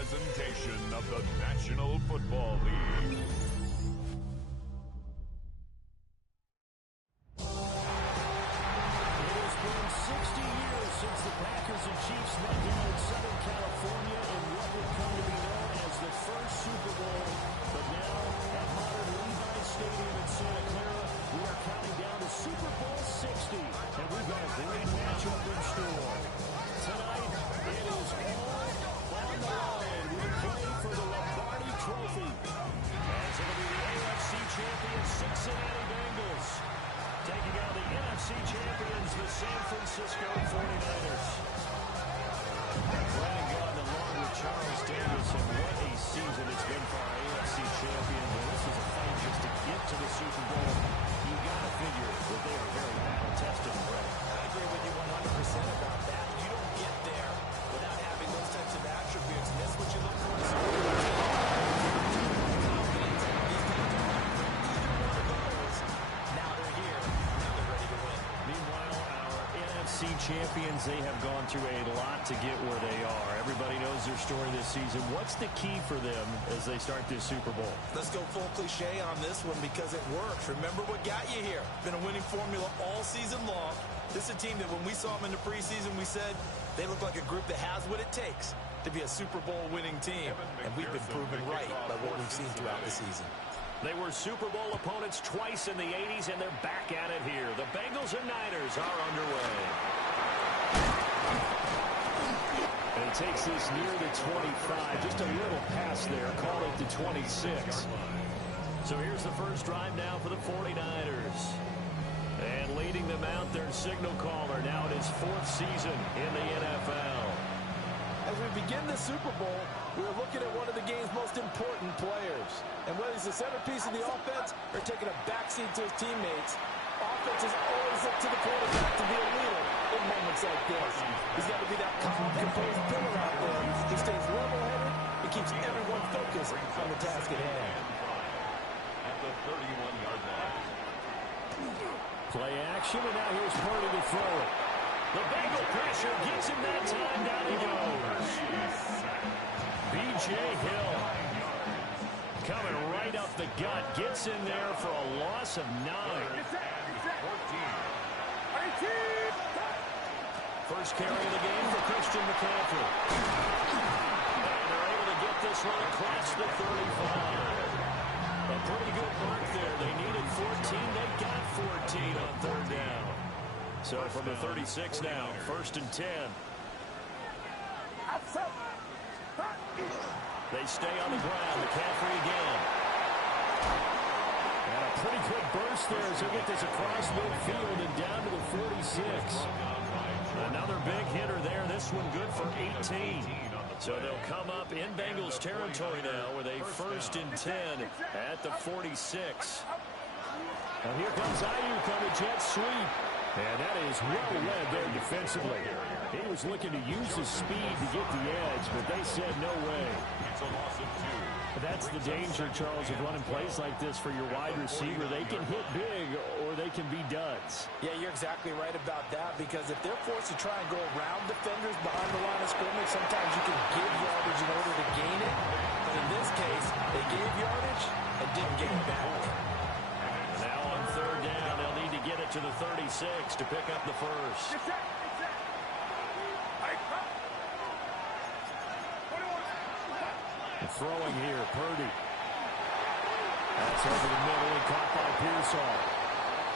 presentation of the National Football League. It has been 60 years since the Packers and Chiefs met down in Southern California in what would come to be known as the first Super Bowl. But now, at modern Levi Stadium in Santa Clara, we are counting down to Super Bowl 60. And we've got a great matchup in store. Tonight, it is all on the line. We play for the Lombardi Trophy. As it'll be the AFC champion Cincinnati Bengals taking on the NFC champions, the San Francisco 49ers. Running on the long with Charles Davis, and what a season it's been for our AFC champions. And this is a fight just to get to the Super Bowl. You got to figure that they are very battle-tested and ready. I agree with you 100% about that. You don't get there without having those types of attributes, and that's what you look for in a Super Bowl. Confidence. These teams are not for either one of those. Now they're here. Now they're ready to win. Meanwhile, our NFC champions, they have gone through a lot to get where they are. Everybody knows their story this season. What's the key for them as they start this Super Bowl? Let's go full cliche on this one because it works. Remember what got you here. Been a winning formula all season long. This is a team that when we saw them in the preseason, we said they look like a group that has what it takes to be a Super Bowl winning team. And we've been proven right by what we've seen throughout the season. They were Super Bowl opponents twice in the 80s, and they're back at it here. The Bengals and Niners are underway. And he takes this near the 25. Just a little pass there. Call it the 26. So here's the first drive now for the 49ers. And leading them out, their signal caller now in his 4th season in the NFL. As we begin the Super Bowl, we're looking at one of the game's most important players. And whether he's the centerpiece of the offense or taking a backseat to his teammates, offenses always look to the quarterback to be a leader in moments like this. He's got to be that calm, composed pillar out there who stays level-headed and keeps everyone focused on the task at hand. At the 31-yard line. Play action, and now here's Purdy to throw it. The Bengal pressure gets him that time. Down he goes. B.J. Hill coming right up the gut. Gets in there for a loss of 9. First carry of the game for Christian McCaffrey. And they're able to get this one across the 35. A pretty good mark there. They needed 14. They got 14 on 3rd down. So from the 36 now, 1st and 10. They stay on the ground. McCaffrey again. And a pretty good burst there as they get this across midfield and down to the 46. Another big hitter there. This one good for 18. So they'll come up in Bengals territory now with a 1st and 10 at the 46. And here comes Ayuk on the jet sweep. And that is well led there defensively. He was looking to use his speed to get the edge, but they said no way. It's a loss of 2. That's the danger, Charles, of running plays like this for your wide receiver. They can hit big or they can be duds. Yeah, you're exactly right about that because if they're forced to try and go around defenders behind the line of scrimmage, sometimes you can give yardage in order to gain it. But in this case, they gave yardage and didn't get it back. Now on 3rd down, they'll need to get it to the 36 to pick up the first. Throwing here, Purdy. That's over the middle and caught by Pearsall.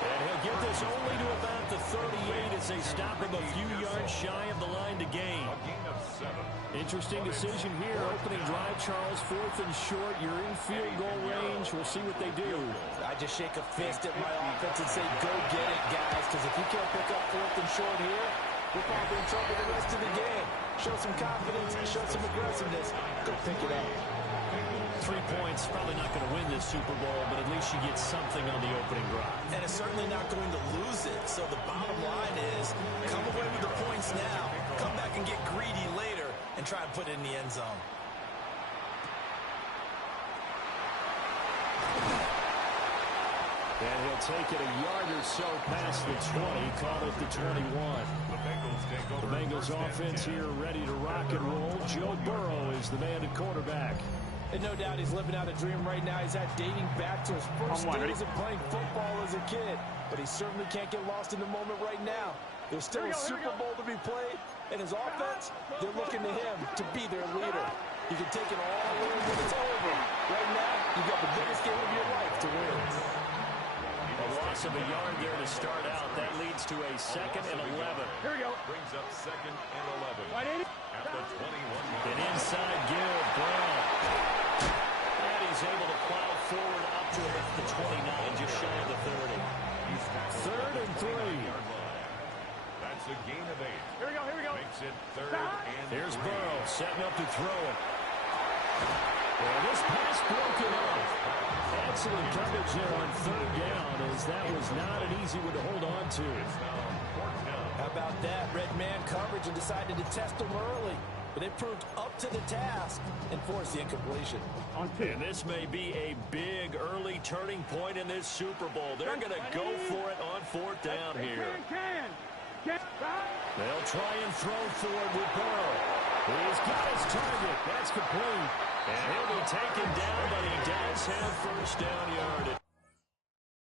And he'll get this only to about the 38 as they stop him a few yards shy of the line to gain. A gain of 7. Interesting decision here. Opening drive, Charles, 4th and short. You're in field goal range. We'll see what they do. I just shake a fist at my offense and say, go get it, guys, because if you can't pick up 4th and short here, we're probably in trouble the rest of the game. Show some confidence, show some aggressiveness. Go pick it up. 3 points, probably not going to win this Super Bowl, but at least you get something on the opening drive. And it's certainly not going to lose it. So the bottom line is, come away with the points now. Come back and get greedy later and try and put it in the end zone. And he'll take it a yard or so past the 20, call it the 21. The Bengals take over. The Bengals offense here ready to rock and roll. Joe Burrow is as the man at quarterback. And no doubt he's living out a dream right now. He's had dating back to his first days of playing football as a kid. But he certainly can't get lost in the moment right now. There's still a Super Bowl to be played. And his offense, they're looking to him to be their leader. You can take it all in when it's over. Right now, you've got the biggest game of your life to win. A loss of a yard there to start out. That leads to a 2nd and 11. Here we go. Brings up 2nd and 11. At the 21. An inside give, Brown. And he's able to plow forward up to about the 29, just shy of the 30. 3rd and 3. That's a gain of 8. Here we go. Makes it 3rd and 3. Here's Burrow setting up to throw it. Well, this pass broken off. Excellent coverage there on 3rd down, as that was not an easy one to hold on to. How about that? Red man coverage and decided to test him early. But it proved up to the task and forced the incompletion. And this may be a big early turning point in this Super Bowl. They're going to go for it on 4th down here. They'll try and throw forward with Burrow. He's got his target. That's complete. And he'll be taken down, but he does have 1st down yardage.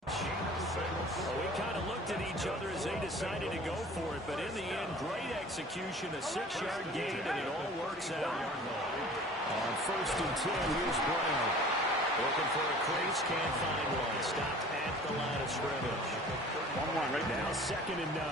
Well, we kind of looked at each other as they decided to go for it, but in the end, great execution, a 6-yard gain, and it all works out. On 1st and 10, here's Brown. Looking for a crease, can't find one. Stopped at the line of scrimmage. 1-1 right now. 2nd and 9.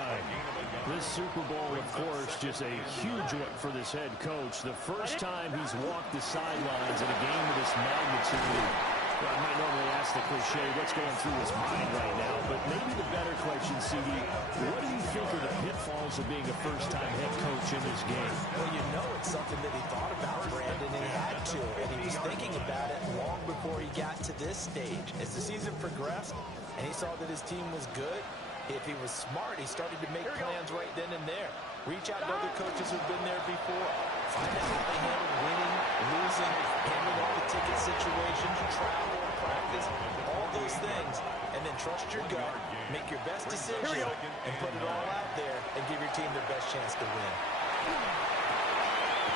This Super Bowl, of course, just a huge one for this head coach. The first time he's walked the sidelines in a game of this magnitude. Well, I might normally ask the cliche, what's going through his mind right now? But maybe the better question, CD, what do you think are the pitfalls of being a first-time head coach in this game? Well, you know it's something that he thought about, Brandon, and he had to. And he was thinking about it long before he got to this stage. As the season progressed and he saw that his team was good, if he was smart, he started to make plans right then and there. Reach out to other coaches who've been there before. Find out how they handle winning, losing, handling all the ticket situations, travel, practice, all those things. And then trust your gut, make your best decision, and put it all out there and give your team the best chance to win.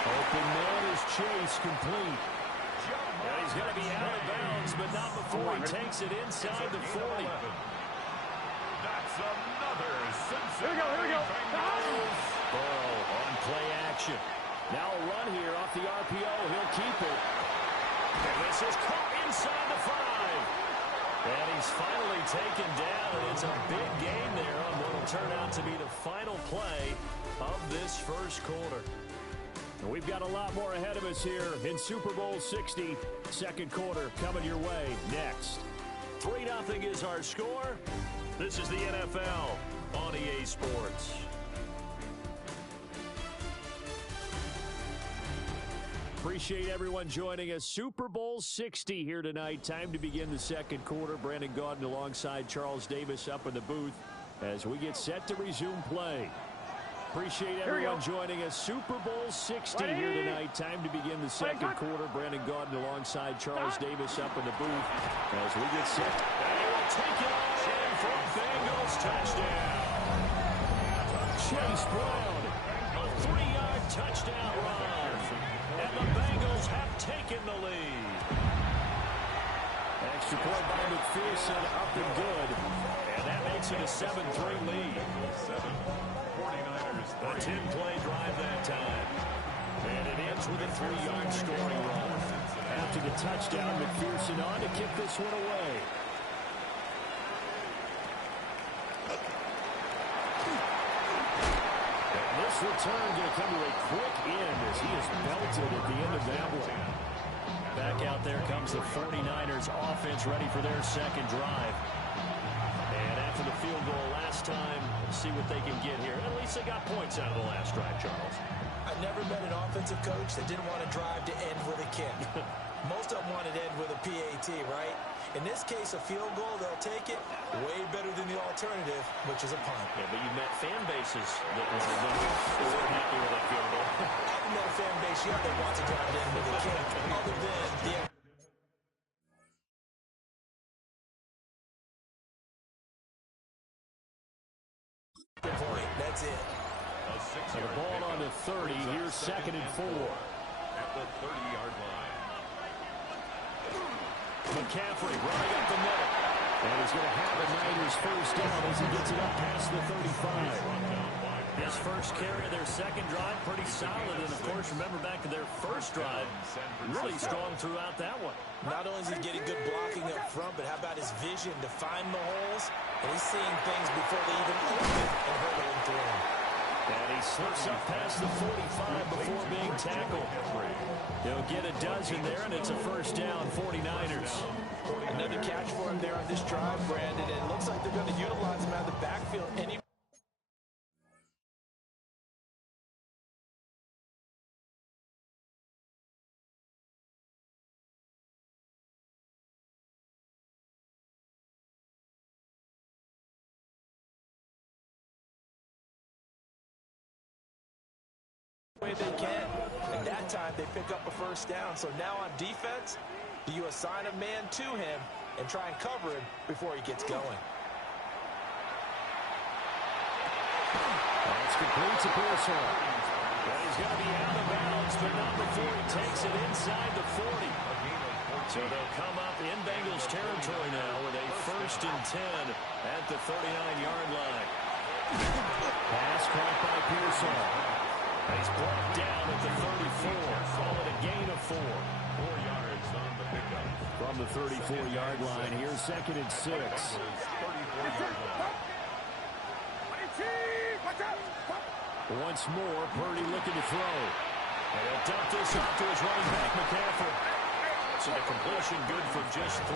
Open man is Chase, complete. And he's going to be out of bounds, but not before he takes it inside the 40. That's another Cincinnati. Here we go. Burrow on play action. Now a run here off the RPO. He'll keep it. And this is caught inside the 5. And he's finally taken down, and it's a big gain there on what will turn out to be the final play of this first quarter. And we've got a lot more ahead of us here in Super Bowl 60. 2nd quarter coming your way next. 3-0 is our score. This is the NFL on EA Sports. Appreciate everyone joining us. Super Bowl 60 here tonight. Time to begin the 2nd quarter. Brandon Gaudin alongside Charles Davis up in the booth as we get set to resume play. Appreciate everyone joining us. Super Bowl 60 here tonight. Time to begin the 2nd quarter. Brandon Gaudin alongside Charles Davis up in the booth as we get set. And he will take it all in for a Bengals touchdown. Chase Brown, a 3-yard touchdown run. And the Bengals have taken the lead. Extra point by McPherson, up and good. And that makes it a 7-3 lead. 49ers. A 10-play drive that time. And it ends with a 3-yard scoring run. After the touchdown, McPherson on to kick this one away. And this return going to come to a quick end as he is belted at the end of that one. Back out there comes the 49ers offense ready for their 2nd drive. And after the field goal last time, we'll see what they can get here. At least they got points out of the last drive, Charles. I've never met an offensive coach that didn't want to drive to end with a kick. Most of them wanted to end with a PAT, right? In this case, a field goal, they'll take it. Way better than the alternative, which is a punt. Yeah, but you've met fan bases that weren't happy with that field goal. I haven't met a fan base yet that wants to drive to end with a kick, other than the point. That's it. So the ball on the 30. Here's 2nd and 4. At the 30-yard line. McCaffrey running up the middle. And he's going to have a Niners first down as he gets it up past the 35. His first carry of their second drive, pretty solid. And, of course, remember back to their first drive, really strong throughout that one. Not only is he getting good blocking up front, but how about his vision to find the holes? And he's seeing things before they even open and hurtling through him. And he slips up past the 45 before being tackled. He'll get a dozen there, and it's a first down, 49ers. Another catch for him there on this drive, Brandon. And it looks like they're going to utilize him out of the backfield. Way they can, and that time they pick up a first down. So now on defense, do you assign a man to him and try and cover him before he gets going? That's complete to Pearson. But he's going to be out of bounds, but not before he takes it inside the 40. So they'll come up in Bengals territory now with a first and 10 at the 39-yard line. Pass caught by Pearson. He's brought down at the 34. Call it a gain of 4. 4 yards on the pickup. From the 34-yard line, here's second and 6. 34-yard line. Once more, Purdy looking to throw. And he'll dump this off to his running back, McCaffrey. So the completion good for just 3.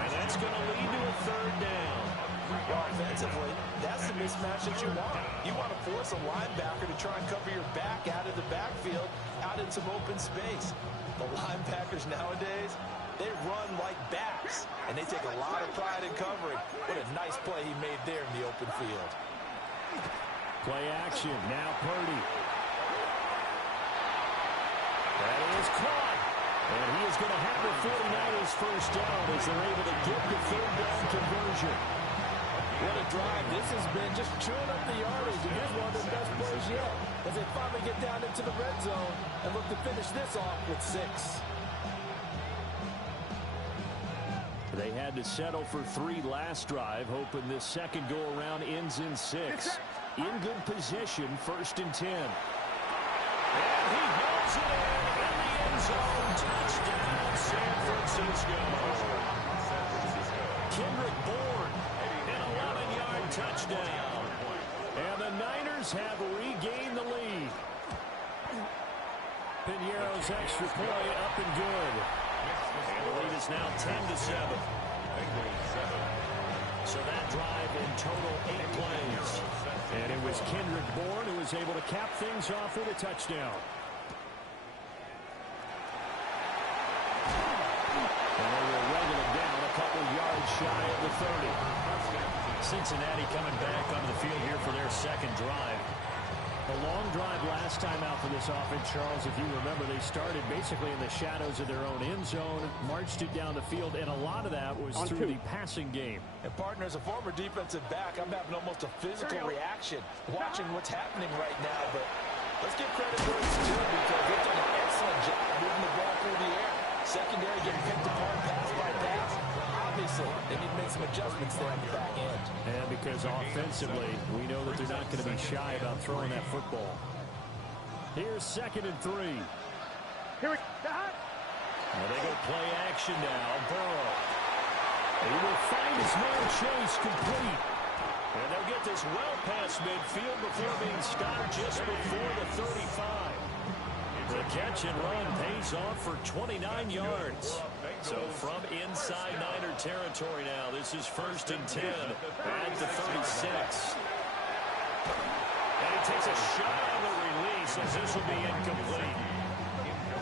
And that's going to lead to a third down. Well, offensively, that's the mismatch that you want. You want to force a linebacker to try and cover your back out of the backfield, out in some open space. The linebackers nowadays, they run like backs, and they take a lot of pride in covering. What a nice play he made there in the open field. Play action, now Purdy. That is caught. And he is going to have the 49ers first down as they're able to get the third down conversion. What a drive. This has been just chewing up the yardage, and here's one of their best plays yet as they finally get down into the red zone and look to finish this off with 6. They had to settle for 3 last drive, hoping this second go-around ends in 6. In good position, first and 10. And he holds it in the end zone. Touchdown, San Francisco. Kendrick Bourne, an 11-yard touchdown. And the Niners have regained the lead. Piñeiro's extra point up and good. And the lead is now 10-7. So that drive in total 8 plays. And it was Kendrick Bourne who was able to cap things off with a touchdown. And they will wrangle him down a couple yards shy of the 30. Cincinnati coming back onto the field here for their second drive. A long drive last time out for this offense, Charles. If you remember, they started basically in the shadows of their own end zone, marched it down the field, and a lot of that was through the passing game. And partner, as a former defensive back, I'm having almost a physical reaction watching what's happening right now. But let's give credit where it's due because they've done an excellent job moving the ball through the air. Secondary getting picked apart pass by pass. Obviously, they need to make some adjustments there on the back end. And because offensively, we know that they're not going to be shy about throwing that football. Here's second and 3. Here we go. Well, they go play action now. Burrow. He will find his man Chase complete. And they'll get this well past midfield before being stopped just before the 35. The catch and run pays off for 29 yards. So from inside Niner territory now, this is first and 10 at the 36. And he takes a shot on the release as this will be incomplete.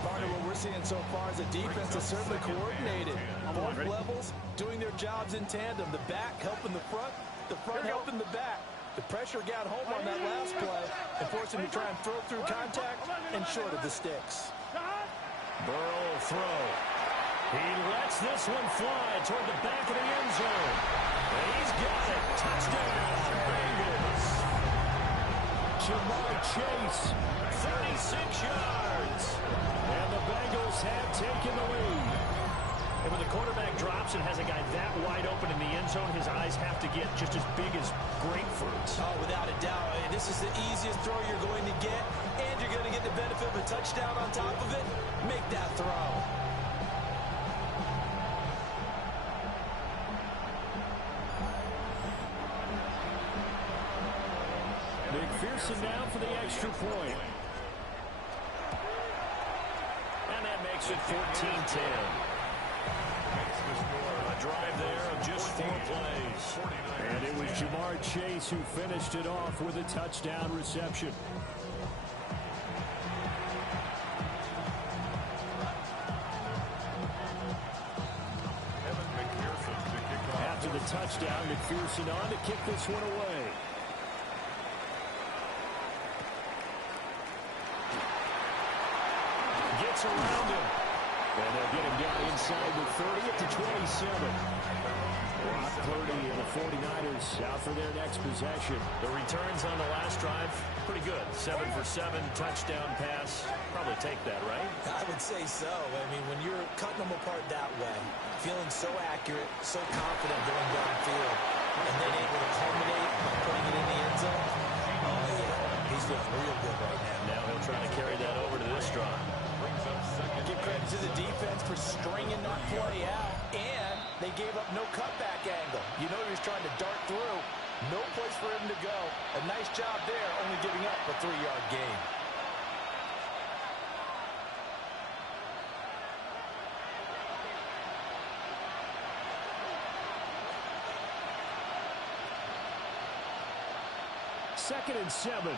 Part of what we're seeing so far is the defense is certainly coordinated. Both levels doing their jobs in tandem. The back helping the front helping the back. The pressure got home on that last play and forced him to try and throw through contact and short of the sticks. Burrow will throw. He lets this one fly toward the back of the end zone. And he's got it. Touchdown, Bengals. Jamar Chase, 36 yards. Gibson has a guy that wide open in the end zone, his eyes have to get just as big as grapefruits. Oh, without a doubt. This is the easiest throw you're going to get, and you're going to get the benefit of a touchdown on top of it. Make that throw. McPherson down for the extra point. And that makes it 14-10. A drive there of just 4 plays. And it was Jamar Chase who finished it off with a touchdown reception. After the touchdown, McPherson on to kick this one away. Gets around him. And they'll get him down inside the 30 at the 27. Brock Purdy and the 49ers out for their next possession. The returns on the last drive, pretty good. 7 for 7, touchdown pass. Probably take that, right? I would say so. I mean, when you're cutting them apart that way, feeling so accurate, so confident going downfield, and then able to culminate by putting it in the end zone, oh, yeah, he's doing real good right now. Now he'll try to carry that over to this drive. Give credit to the defense for stringing that play out, and they gave up no cutback angle. You know he was trying to dart through. No place for him to go. A nice job there, only giving up a 3-yard gain. Second and 7.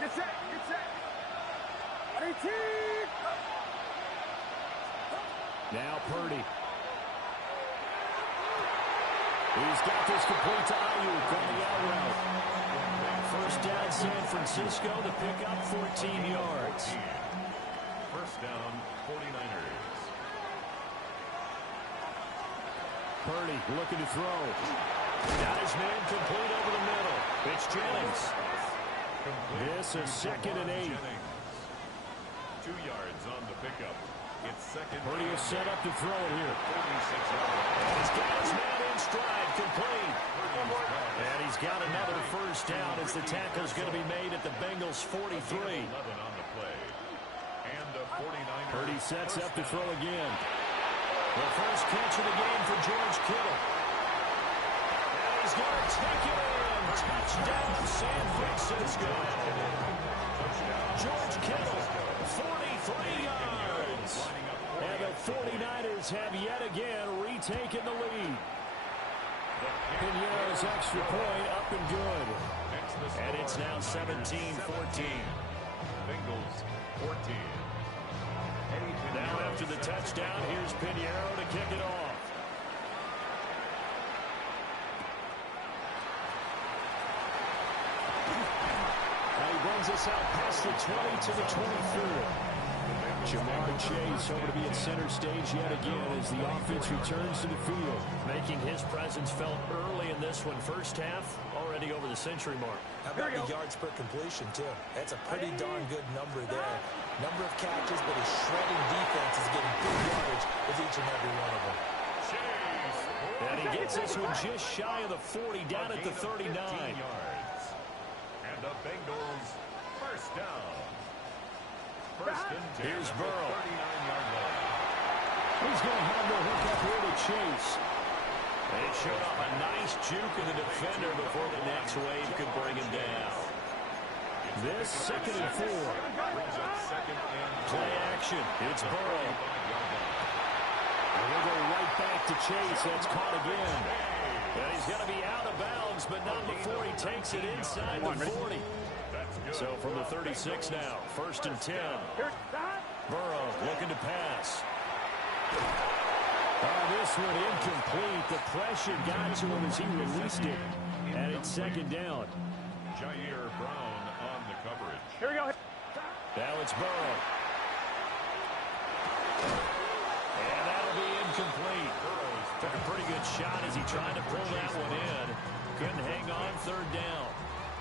Get set, get set. Now Purdy. He's got this complete to Ayuk on the out route. First down San Francisco, the pickup 14 yards. First down, 49ers. Purdy looking to throw. Got his man complete over the middle. It's Jennings. This is 2nd and 8. 2 yards on the pickup. It's second. Purdy is set up to throw it here. 46 yards. He's got his man in stride, complete. And he's got another first down as the tackle's going to be made at the Bengals 43. 11 on the play. And the 49ers. Purdy sets up to throw again. The first catch of the game for George Kittle. And he's going to take it in. Touchdown, San Francisco. George Kittle, 43 yards. And the 49ers have yet again retaken the lead. Pinheiro's extra point up and good. And it's now 17-14. Bengals 14. Now after the touchdown, here's Pinheiro to kick it off. Now he runs us out past the 20 to the 23. Jamar Chase over to be at center stage yet again as the offense returns to the field. Making his presence felt early in this one. First half, already over the century mark. How about the yards per completion, too? That's a pretty darn good number there. Number of catches, but his shredding defense is getting good yardage with each and every one of them. And he gets this one just shy of the 40, down at the 39. Yards. And the Bengals first down. First and 10. Here's Burrow. 39-yard line. He's going to have the hook up here to Chase. And it showed off a nice juke of the defender before the next wave could bring him down. This 2nd and 4. Play action. It's Burrow. And we'll go right back to Chase. That's caught again. And he's going to be out of bounds, but not before he takes it inside the 40. So from the 36 now, 1st and 10. Burrow looking to pass. This one incomplete. The pressure got to him as he released it. And it's 2nd down. Jair Brown on the coverage. Here we go. Now it's Burrow. And that'll be incomplete. Took a pretty good shot as he tried to pull that one in. Couldn't hang on 3rd down.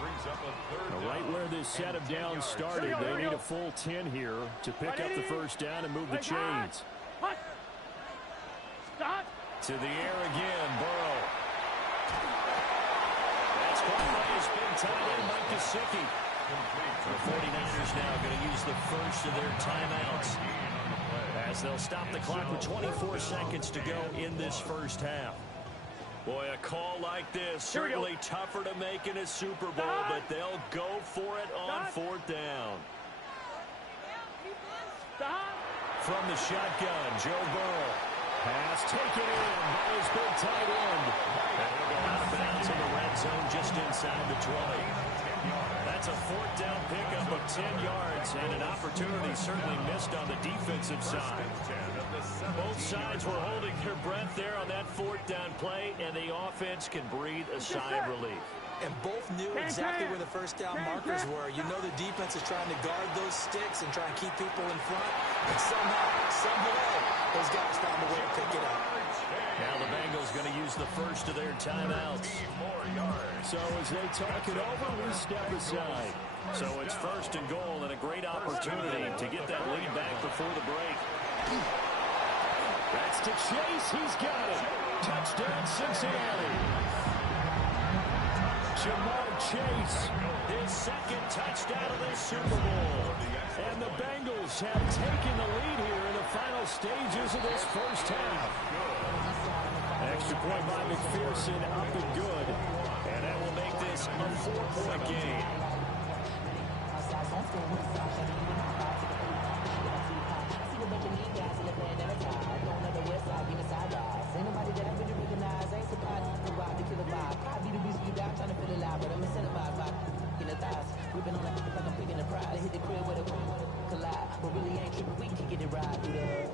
Brings up a 3rd down. Right where this set of downs started, they need a full 10 here to pick up the first down and move the chains. To the air again, Burrow. That's caught by his big tight end, Mike Gesicki. The 49ers now going to use the first of their timeouts as they'll stop the clock with 24 seconds to go in this first half. Boy, a call like this, certainly tougher to make in a Super Bowl, but they'll go for it on fourth down. From the shotgun, Joe Burrow. Pass taken in by his big tight end. And he'll go out of bounds in the red zone just inside the 20. That's a fourth down pickup of 10 yards and an opportunity certainly missed on the defensive side. Both sides were holding their breath there on that fourth down play, and the offense can breathe a sigh of relief. And both knew exactly where the first down markers were. You know the defense is trying to guard those sticks and try and keep people in front. And somehow, some way, those guys found a way to pick it up. Now the Bengals going to use the first of their timeouts. So as they talk it over, we step aside. So it's first and goal and a great opportunity to get that lead back before the break. That's to Chase. He's got it. Touchdown, Cincinnati. Jamar Chase, his second touchdown of the Super Bowl. And the Bengals have taken the lead here in the final stages of this first half. Extra point by McPherson, up and good. And that will make this a 4-point game. We've been on that like I'm picking a pride. I hit the crib with a collide, but really ain't tripping. We can get it right through there.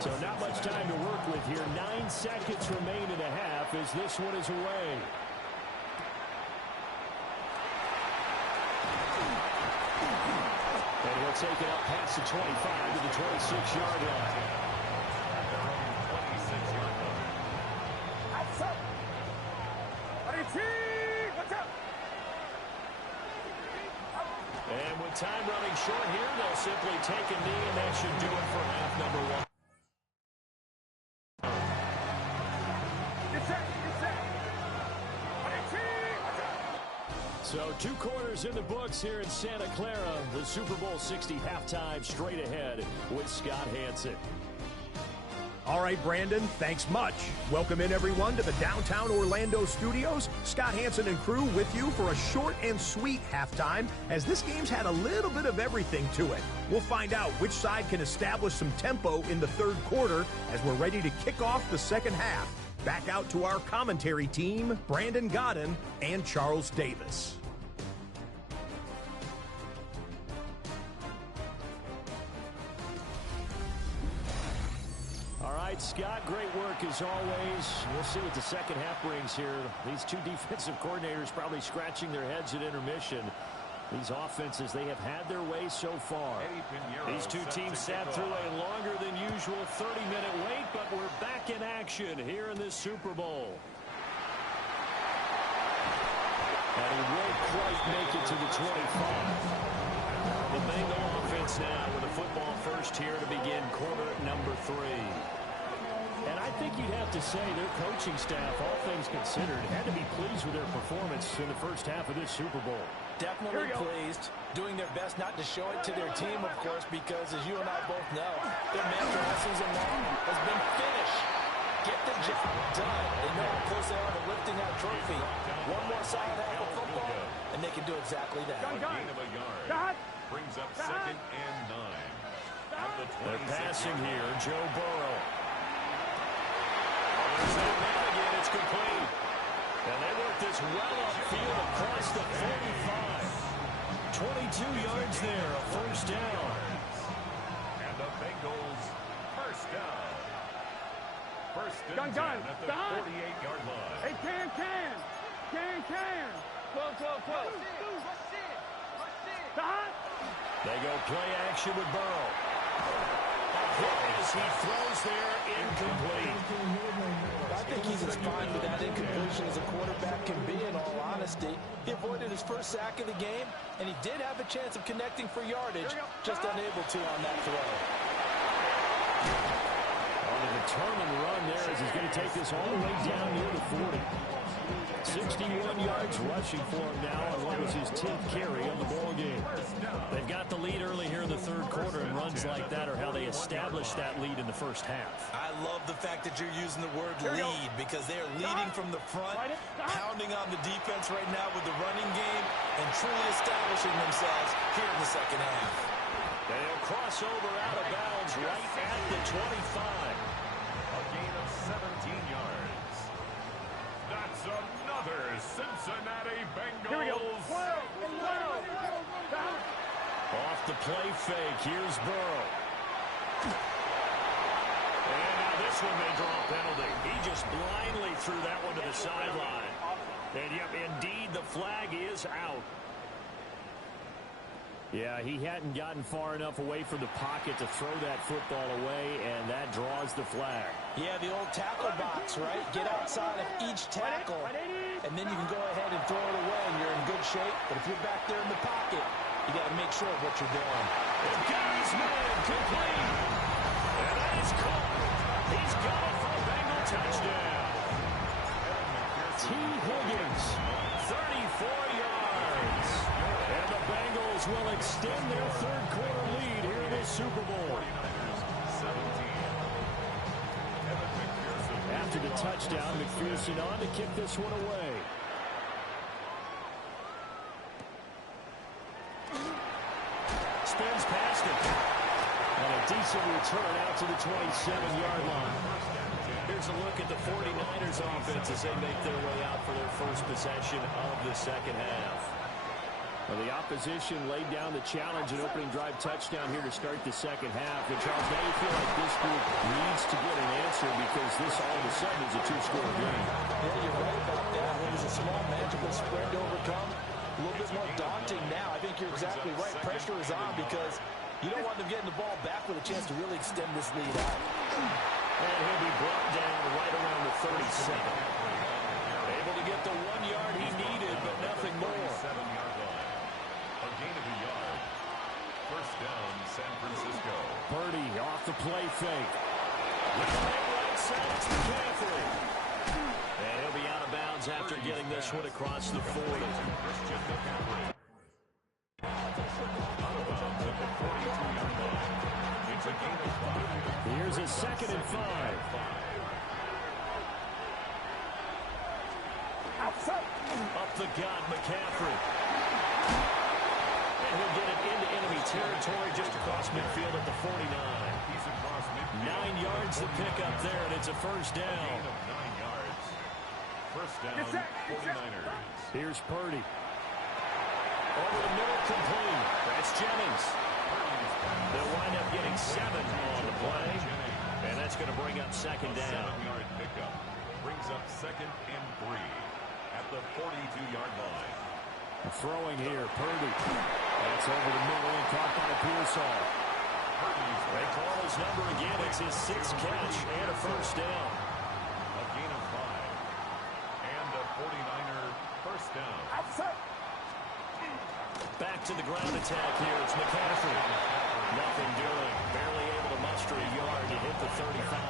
So not much time to work with here. 9 seconds remain in the half as this one is away. And he'll take it up past the 25 to the 26-yard line. And with time running short here, they'll simply take a knee, and that should do it for half number one. So 2 quarters in the books here in Santa Clara. The Super Bowl 60 halftime straight ahead with Scott Hanson. All right, Brandon, thanks much. Welcome in, everyone, to the downtown Orlando studios. Scott Hanson and crew with you for a short and sweet halftime, as this game's had a little bit of everything to it. We'll find out which side can establish some tempo in the third quarter as we're ready to kick off the second half. Back out to our commentary team, Brandon Godden and Charles Davis. Scott, great work as always. We'll see what the second half brings here. These two defensive coordinators probably scratching their heads at intermission. These offenses, they have had their way so far. These two teams sat through a longer than usual 30-minute wait, but we're back in action here in this Super Bowl. And he won't quite make it to the 25. The Bengal offense now with a football first here to begin quarter number 3. And I think you'd have to say their coaching staff, all things considered, had to be pleased with their performance in the first half of this Super Bowl. Definitely pleased, doing their best not to show it to their team, of course, because as you and I both know, their mantra all season long has been finish. Get the job done. They know how close they are to lifting that trophy. One more solid half of football, and they can do exactly that. Gain of a yard. Brings up second and 9. They're passing here, Joe Burrow. There's that man again, it's complete. And they work this well upfield across the 45. 22 yards there, a first down. And the Bengals first down. First and 10 at the 48-yard line. Hey, can. 12. They go play action with Burrow. As he throws there, incomplete. I think he's as fine with that incompletion as a quarterback can be, in all honesty. He avoided his first sack of the game, and he did have a chance of connecting for yardage, just unable to on that throw. On a determined run there as he's going to take this all the way down near the 40. 61 yards rushing for him now on what was his 10th carry of the ball game. They've got the lead early here in the third quarter, and runs like that are how they establish that lead in the first half. I love the fact that you're using the word lead, because they are leading from the front, pounding on the defense right now with the running game, and truly establishing themselves here in the second half. They'll cross over out of bounds right at the 25. A gain of 17 yards. That's another Cincinnati Bengals. Here we go. Off the play fake. Here's Burrow. And now this one may draw a penalty. He just blindly threw that one to the sideline. And yep, indeed, the flag is out. Yeah, he hadn't gotten far enough away from the pocket to throw that football away, and that draws the flag. Yeah, the old tackle box, right? Get outside of each tackle, and then you can go ahead and throw it away, and you're in good shape. But if you're back there in the pocket, you got to make sure of what you're doing. And Gary's man complete. And that is caught. He's got it for a Bengal touchdown. T. Higgins, 34 yards. And the Bengals will extend their third quarter lead here in the Super Bowl. After the touchdown, McPherson on to kick this one away. Spins past it. And a decent return out to the 27-yard line. Here's a look at the 49ers offense as they make their way out for their first possession of the second half. Well, the opposition laid down the challenge and opening drive touchdown here to start the second half. And Charles, now you feel like this group needs to get an answer, because this all of a sudden is a two-score game. Yeah, you're right about that. It was a small, manageable spread to overcome. A little bit more daunting now. I think you're exactly right. Pressure is on, because you don't want them getting the ball back with a chance to really extend this lead out. And he'll be brought down right around the 37. Able to get the 1 yard he needed, but nothing more. 7-yard line. A gain of a yard. First down, San Francisco. Purdy off the play fake. Right side, it's McCaffrey. And he'll be out of bounds after getting this one across the 40. Christian McCaffrey. Out of bounds at the 42-yard line. It's a gain of 5. Here's a 2nd and 5. Up the gut, McCaffrey. And he'll get it into enemy territory just across midfield at the 49. He's across midfield. 9 yards to pick up there, and it's a first Gain down. of 9 yards. First down, 49ers. Here's Purdy. Over the middle, complete. That's Jennings. They'll wind up getting 7 on the play, and that's going to bring up second down. 7-yard pickup brings up 2nd and 3 at the 42-yard line. Throwing here, Purdy. That's over the middle and caught by Pearsall. They call his number again. It's his 6th catch and a first down. A gain of 5 and a 49er first down. Back to the ground attack here. It's McCaffrey. Nothing doing. Barely able to muster a yard to hit the 35.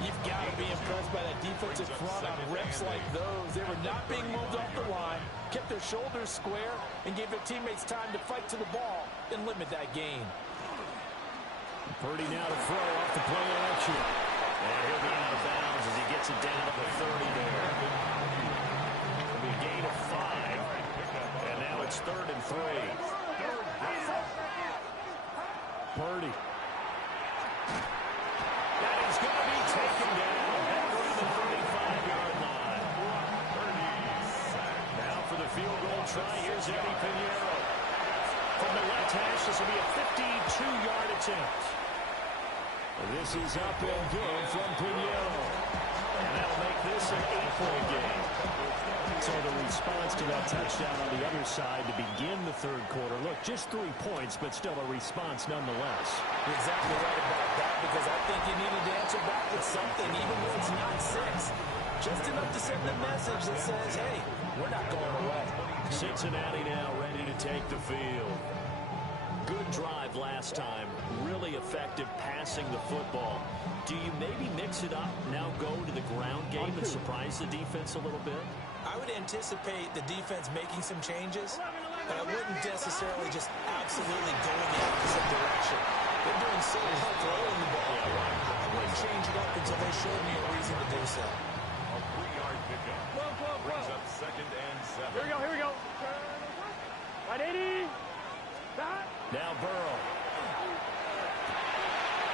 You've got to be impressed by that defensive front on reps like those. They were not being moved off the line, kept their shoulders square, and gave their teammates time to fight to the ball and limit that gain. Purdy now to throw off the play action. And he'll be out of bounds as he gets it down to the 30 there. It'll be a gain of 5. And now it's 3rd and 3. Purdy. That is going to be taken down back around the 35-yard line. Now for the field goal try, here's Eddie Pinheiro. From the left hash, this will be a 52-yard attempt. This is up and good from Pinheiro. And that'll make this an 8-point game. So the response to that touchdown on the other side to begin the third quarter. Look, just 3 points, but still a response nonetheless. You're exactly right about that, because I think you needed to answer back with something, even though it's not 6. Just enough to send the message that says, hey, we're not going away. Cincinnati now ready to take the field. Good drive last time. Really effective passing the football. Do you maybe mix it up, now go to the ground game and surprise the defense a little bit? I would anticipate the defense making some changes, but I wouldn't necessarily just absolutely go in the opposite direction. They're doing so well throwing the ball. I wouldn't change it up until they showed me a reason to do so. A 3-yard pickup. Brings up 2nd and 7. Here we go. Right 80. Stop. Now Burrow.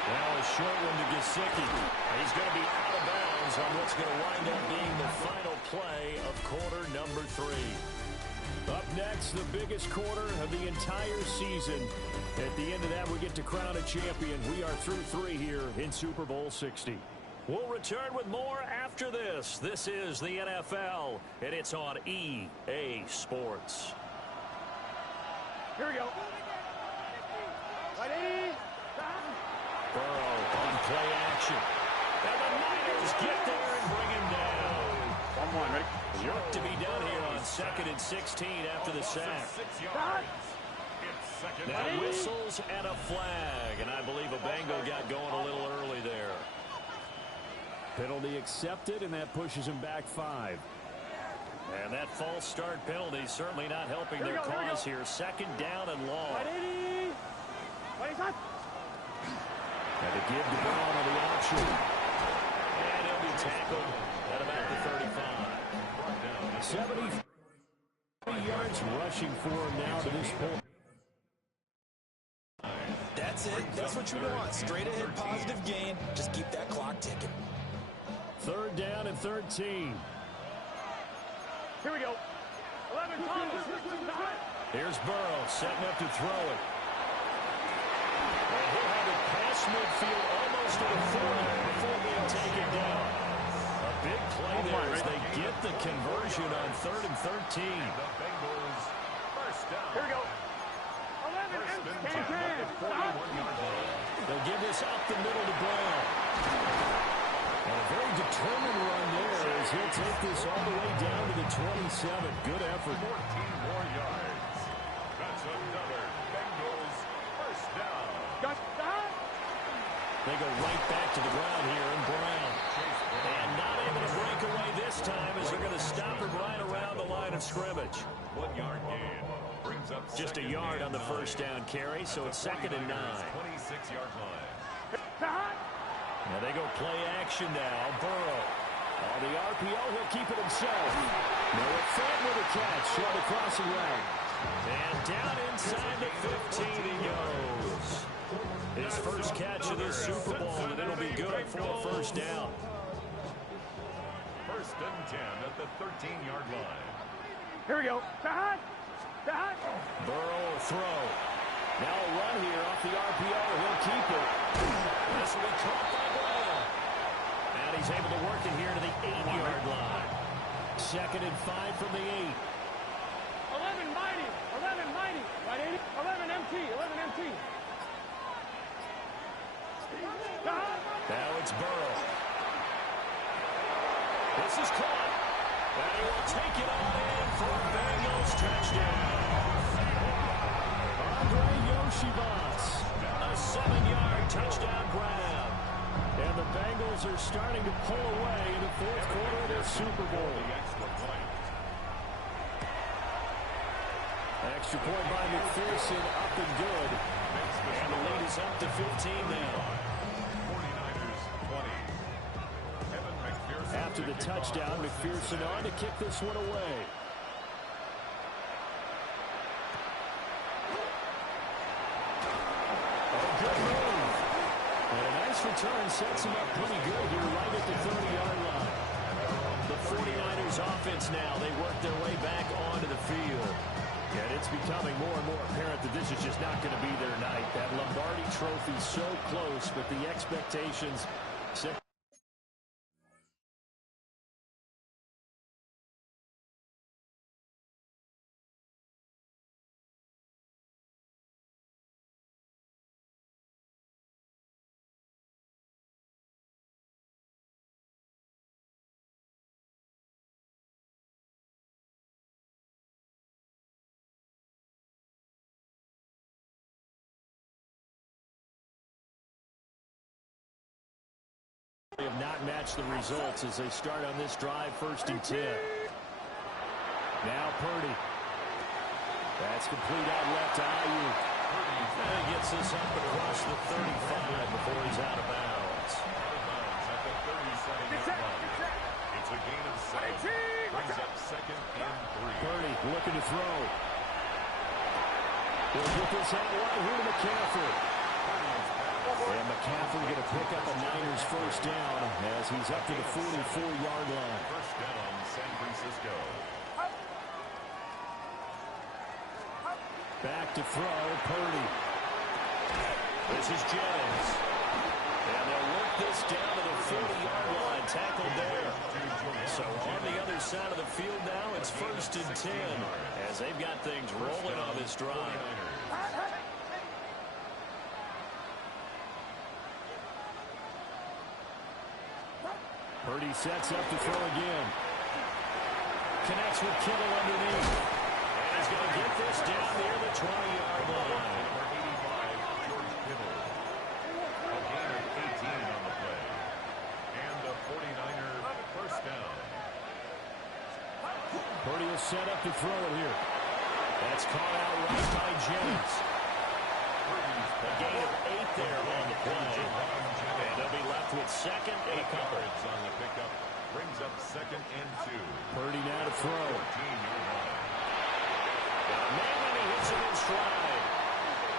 Now a short one to Gesicki. He's going to be out of bounds on what's going to wind up being the final play of quarter number 3. Up next, the biggest quarter of the entire season. At the end of that, we get to crown a champion. We are through 3 here in Super Bowl 60. We'll return with more after this. This is the NFL, and it's on EA Sports. Here we go. Right 80. Burrow on play action. And the Niners get there and bring him down. 1-1, ready? Work to be done here on 2nd and 16 after the sack. 6 yards. It's 2nd Now and whistles and a flag, and I believe a Bengal got going a little early there. Penalty accepted, and that pushes him back 5. And that false start penalty certainly not helping their cause here. 2nd down and long. Right 80. Right shot. And to give to Brown on the option. And he'll be tackled at about the 35. 70 yards rushing for him now to this point. That's it. That's what you want. Straight ahead positive gain. Just keep that clock ticking. 3rd down and 13. Here we go. 11 Thomas. Here's Burrow setting up to throw it. And he'll have it past midfield almost to the 40 before being taken down. A big play there as they get the conversion on 3rd and 13. The Bengals first down. Here we go. 11 First and 10 and at the 41-yard line. They'll give this up the middle to Brown. And a very determined run there as he'll take this all the way down to the 27. Good effort. 14 more yards. That's another Bengals first down. They go right back to the ground here, and Brown. And not able to break away this time as they're going to stop him right around the line of scrimmage. 1-yard gain. Brings up Just a yard on the first down carry, so it's 2nd and 9. 26-yard line. Now they go play action now. Burrow. On the RPO, he'll keep it himself. Noah Fant with a catch on the crossing route. And down inside the 15 he goes. His first catch of this Super Bowl, and it'll be good for a first down. 1st and 10 at the 13-yard line. Here we go. Burrow will throw. Now a run here off the RPO. He'll keep it. This will be caught by Brown. And he's able to work it here to the 8-yard line. 2nd and 5 from the 8. 11 mighty. Right 80. 11 MT. Now it's Burrow. This is caught. And he will take it on in for a Bengals touchdown. Andre Yoshibas, a 7-yard touchdown grab. And the Bengals are starting to pull away in the 4th quarter of their Super Bowl. Extra point by McPherson, up and good. And the lead is up to 15 now. 49ers 20. After the touchdown, McPherson on to kick this one away. A good move. And a nice return sets him up pretty good here right at the 30-yard line. The 49ers offense now, they work their way back onto the field. And it's becoming more and more apparent that this is just not going to be their night. That Lombardi trophy so close, but the expectations have not matched the results as they start on this drive, 1st and 10. Now Purdy. That's complete out left to Ayuk. And he gets this up across the 35 before he's out of bounds. At the 37-yard line. It's a gain of 7. Brings up 2nd and 3. Purdy looking to throw. He'll get this out wide here to McCaffrey. And McCaffrey going to pick up a Niners 1st down as he's up to the 44-yard line. 1st down, San Francisco. Back to throw, Purdy. This is Jennings. And they'll work this down to the 40-yard line, tackled there. So on the other side of the field now, it's 1st and 10 as they've got things rolling on this drive. Purdy sets up to throw again. Connects with Kittle underneath. And he's going to get this down near the 20-yard line. Number 85, George Kittle. A gain of 18 on the play. And the 49er 1st down. Purdy will set up to throw it here. That's caught out right by Jennings. A gain of 8 there on the play. And they'll be left with 2nd and a couple. On the pickup. Brings up 2nd and 2. Purdy now to throw. 14-yard line. Man, and he hits it in stride.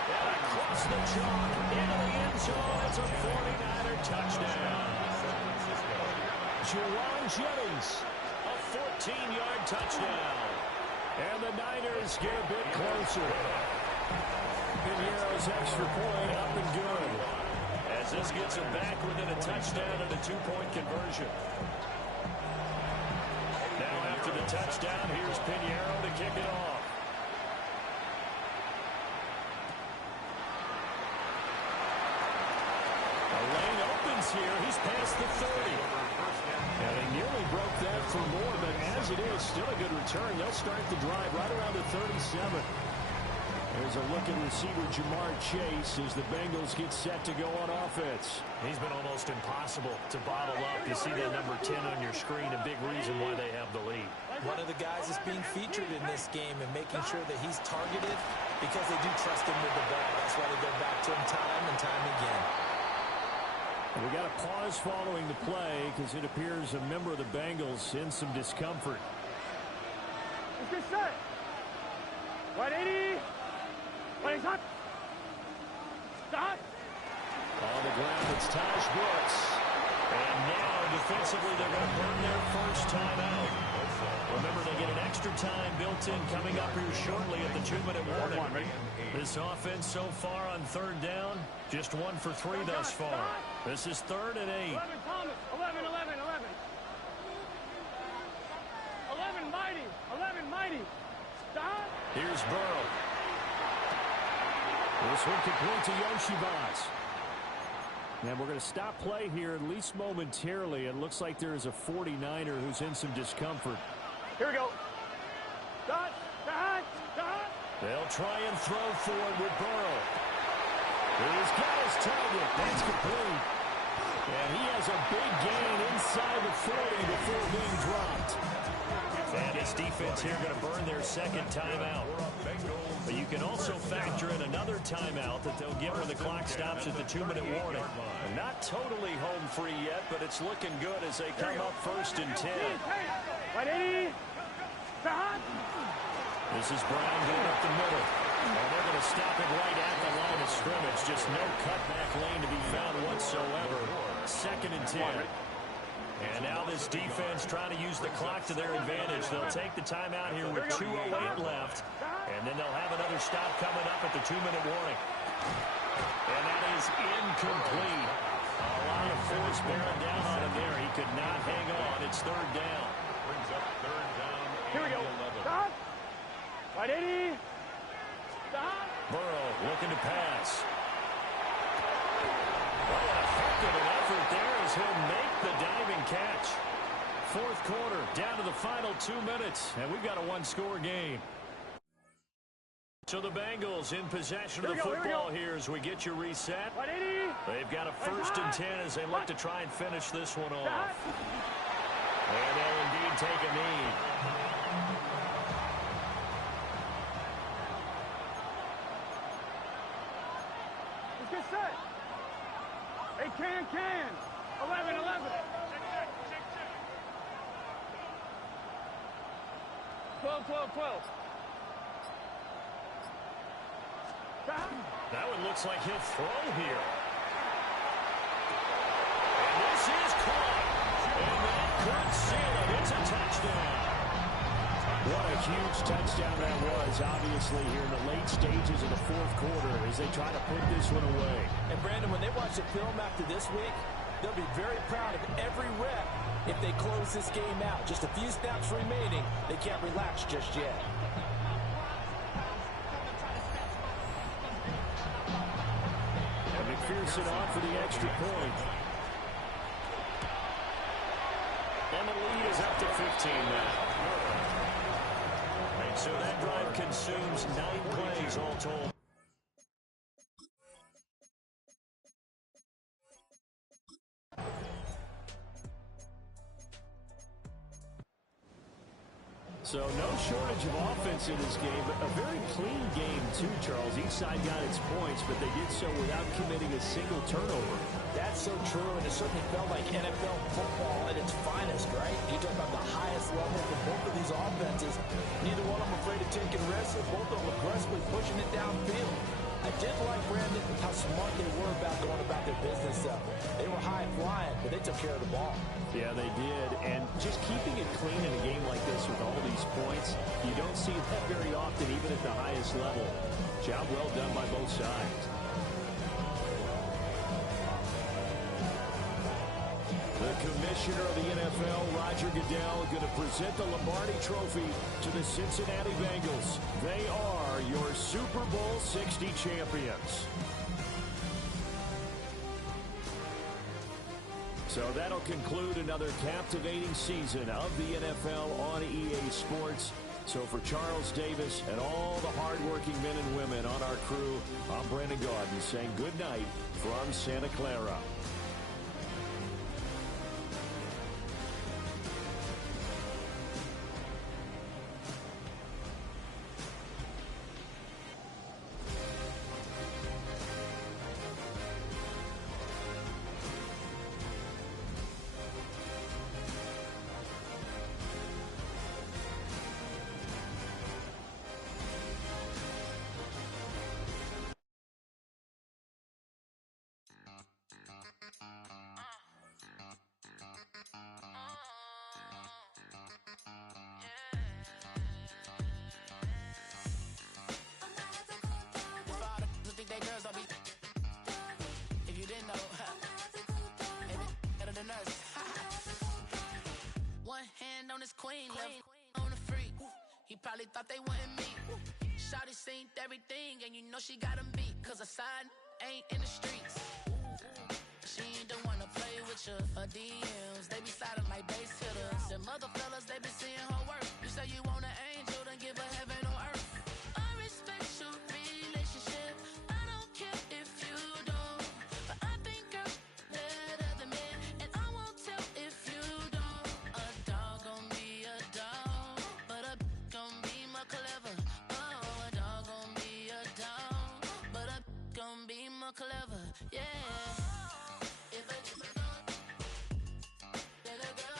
And across the chalk into the end zone. It's a 49er touchdown. Juwan Jennings, a 14-yard touchdown. And the Niners get a bit closer. Pinheiro's extra point up and good. As this gets him back within a touchdown and a 2-point conversion. Now after the touchdown, here's Pinheiro to kick it off. A lane opens here. He's past the 30. And he nearly broke that for more, but as it is, still a good return. They'll start the drive right around the 37. There's a look at receiver Jamar Chase as the Bengals get set to go on offense. He's been almost impossible to bottle up. You see that number 10 on your screen, a big reason why they have the lead. One of the guys is being featured in this game and making sure that he's targeted because they do trust him with the ball. That's why they go back to him time and time again. We got a pause following the play because it appears a member of the Bengals in some discomfort. Let's get set. 180. Playing hot. Stop. On the ground, it's Taj Brooks. And now, defensively, they're going to burn their 1st time out. Remember, they get an extra time built in coming up here shortly at the 2-minute warning. This offense so far on 3rd down, just 1 for 3 thus far. This is 3rd and 8. 11 Thomas. 11, 11, 11. 11 Mighty. 11 Mighty. Stop. Here's Burrow. This one complete to Yoshibas. And we're going to stop play here, at least momentarily. It looks like there is a 49er who's in some discomfort. Here we go. Dot, dot, dot. They'll try and throw for it with Burrow. He's got his target. That's complete. And he has a big gain inside the 40 before being dropped. And his defense here going to burn their 2nd timeout. But you can also factor in another timeout that they'll get when the clock stops at the 2-minute warning. Not totally home free yet, but it's looking good as they come up 1st and 10. 180. Stop. This is Brown going up the middle. And they're going to stop it right at the line of scrimmage. Just no cutback lane to be found whatsoever. 2nd and 10. And now this defense trying to use the clock to their advantage. They'll take the timeout here with 2:08 left. And then they'll have another stop coming up at the 2-minute warning. And that is incomplete. A lot of force bearing down on him there. He could not hang on. It's 3rd down. Brings up 3rd down. Here we go. 11. Stop. 180. Stop. Burrow looking to pass. What a heck of an effort there as he'll make the diving catch. 4th quarter, down to the final 2 minutes, and we've got a 1-score game. So the Bengals in possession of the football here as we get you reset. 180. They've got a 1st and 10 as they look to try and finish this one off. And they'll indeed take a knee. Let's get set. Hey, can. 11. 12. That one looks like he'll throw here. And this is caught. And that could seal it. It's a touchdown. What a huge touchdown that was, obviously, here in the late stages of the 4th quarter as they try to put this one away. And, Brandon, when they watch the film after this week, they'll be very proud of every rep if they close this game out. Just a few snaps remaining. They can't relax just yet. McPherson on for the extra point. And the lead is up to 15 now. And so that drive consumes 9 plays all told. So no shortage of offense in this game, but a very clean game too, Charles. Each side got its points, but they did so without committing a single turnover. That's so true, and it certainly felt like NFL football at its finest, right? You talk about the highest level for both of these offenses. Neither one of them afraid of taking risks, and both of them aggressively pushing it downfield. I did like, Brandon, how smart they were about going about their business, though. They were high flying, but they took care of the ball. Yeah, they did. And just keeping it clean in a game like this with all these points, you don't see that very often, even at the highest level. Job well done by both sides. The commissioner of the NFL, Roger Goodell, going to present the Lombardi Trophy to the Cincinnati Bengals. They are your Super Bowl 60 champions. So that'll conclude another captivating season of the NFL on EA Sports. So for Charles Davis and all the hardworking men and women on our crew, I'm Brandon Gaudin saying good night from Santa Clara. Queen on the freak. He probably thought they wanted me. Shawty seen everything, and you know she got him beat. Cause her side ain't in the streets. She ain't the one to play with you. Her DMs, they be sliding like base hitters. Them other fellas, they be seeing her work. You say you want an angel, then give her heaven on earth. I respect your relationship. I don't care if you don't. But I think girls better than men. And I won't tell if you don't. A dog gon' be a dog, but a gon' be more clever. Oh, a dog gon' be a dog, but a gon' be more clever. Yeah. If a